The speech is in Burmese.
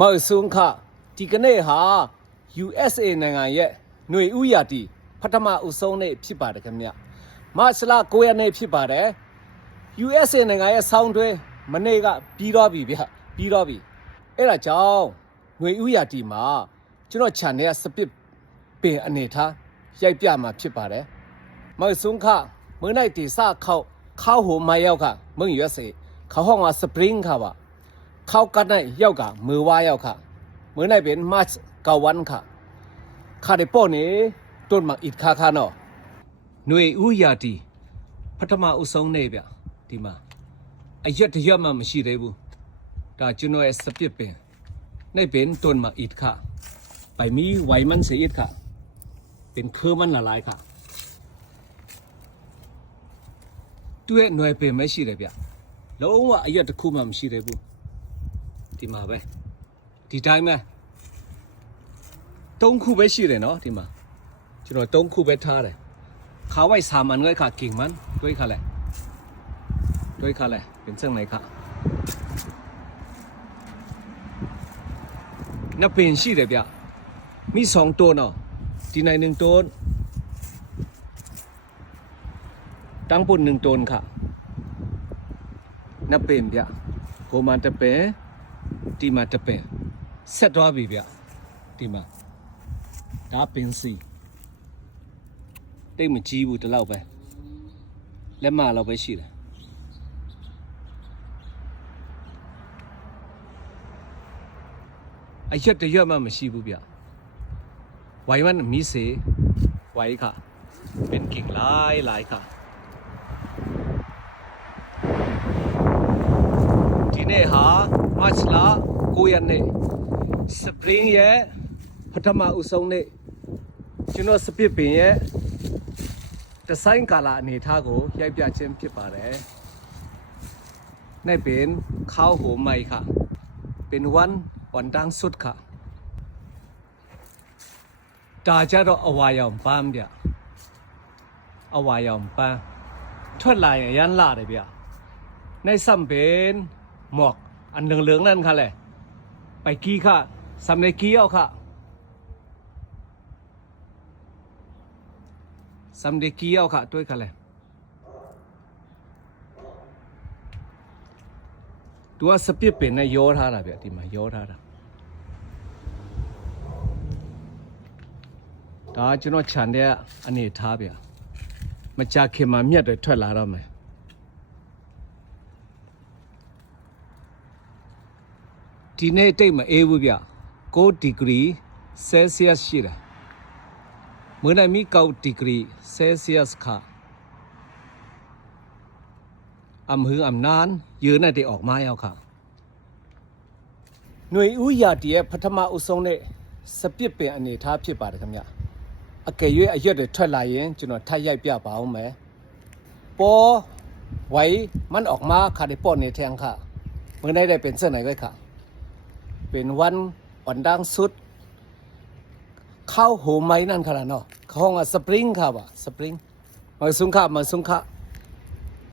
မောက်ဆွန်းခဒီကနေ့ဟာ USA နိုင်ငံရဲ့ຫນွေဥရာတီပထမအဆုံးနေ့ဖြစ်ပါတယ်ခင်ဗျမတ်လ9ရက်နေ့ဖြစ်ပါတယ် USA နိုင်ငံရဲ့ဆောင်းတွဲမနေ့ကပြီးတော့ပြီဗျပြီးတော့ပြီအဲ့ဒါကြောင့်ຫນွေဥရာတီမှာကျွန်တော် channel ကစပစ်ပင်အနေထားရိုက်ပြမှာဖြစ်ပါတယ်မောက်ဆွန်းခမွေးနိုင်တီစခောက်ခေါဟိုမယောက်ခမွေးရွက်စေခေါဟောင်းကစပရင်ခပါ เข้ากันได้เย้ากะมือว่าเย้าค่ะมือในเป็นมาร์ชกาวันค่ะข้าได้ป้อนี่ต้นมาอิดคาคาเนาะหน่วยอุยาตีပထမအဆုံးနေဗျဒီမှာအရက်တရက်မှမရှိသေးဘူးဒါကျွန်တော်ရဲ့စပစ်ပင်ในเป็นต้นมาอิดค่ะ ไปมีไวมันเสียอิดค่ะ เป็นเครือมันละลายค่ะတွေ့หน่วยပင်မရှိတယ်ဗျလုံးဝအရက်တစ်ခုမှမရှိသေးဘူး ဒီမှာပဲဒီတိုင်းပဲ၃ခုပဲရှိတယ်နော်ဒီမှာကျွန်တော်၃ခုပဲထားတယ်ခါဝိုက်စာมันก็ค่ะกิ่งมันด้วยค่ะแหละด้วยค่ะแหละเป็นเส้นไหนค่ะนับเป็นရှိတယ်ဗျมีสองตัวเนาะဒီในหนึ่งต้นตั้งปุ่นหนึ่งต้นค่ะนับเป็นဗျကိုมันจะเป็น ဒီမှာတပင်ဆက်သွားပြီဗျဒီမှာဒါပင်စီတိတ်မကြီးဘူးဒီလောက်ပဲလက်မလောက်ပဲရှိတယ်အရက်တရက်မှမရှိဘူးဗျဝိုင်ဝန်မီစေဝိုင်ခါเป็นกิ่งหลายหลายค่ะ ဒီနေ့ဟာ မတ်လ9ရက်နေ့စပရင်ရဲ့ပထမအဆုံးနေ့ကျွန်တော်စပစ်ပင်ရဲ့ဒီဇိုင်းကာလာအနေထားကိုရိုက်ပြခြင်းဖြစ်ပါတယ်นี่เป็นข้าวหัวใหม่ค่ะ เป็นวันวันดังสุดค่ะตาจะรออวายอมปามเดียอวายอมปามทวดลายยันลาเลยเบีย ในซ้ำเป็นหมอก อันเหลืองๆนั่นค่ะแหละไปกี้ค่ะซ้ำในกี้เอาค่ะซ้ำในกี้เอาค่ะด้วยค่ะแหละตัวสปีเป็นในโยธาละเบียที่มาโยธาละဒါကျွန်တော်ခြံတဲ့အနေထားဗျမကြခင်မှာမြက်တွေထွက်လာတော့မယ် ဒီနေ့တိတ်မအေးဘူးဗျ6ဒီဂရီဆဲလ်ဆီးယပ်ရှိတယ်မွေးနိုင်မီ9ဒီဂရီဆဲလ်ဆီးယပ်ခါအမ်ဟึงအမ်နန်ยืนတဲ့ออกมาရောက်ခါหน่วยဥယာတီရဲ့ပထမအဆုံးနဲ့စပစ်ပင်အနေထားဖြစ်ပါတယ်ခင်ဗျအကယ်၍အရက်တွေထွက်လာရင်ကျွန်တော်ထပ်ရိုက်ပြပါအောင်မယ်ပေါ်ไว้มันออกมาค่ะได้ป้อนในแทงค่ะเมื่อได้ได้ เป็นวันอ่อนดังสุด เข้าหูไม้นั่นขนาดเนาะห้องอะสปริงค่ะว่ะสปริงมาสุงค่ะมาสุงค่ะ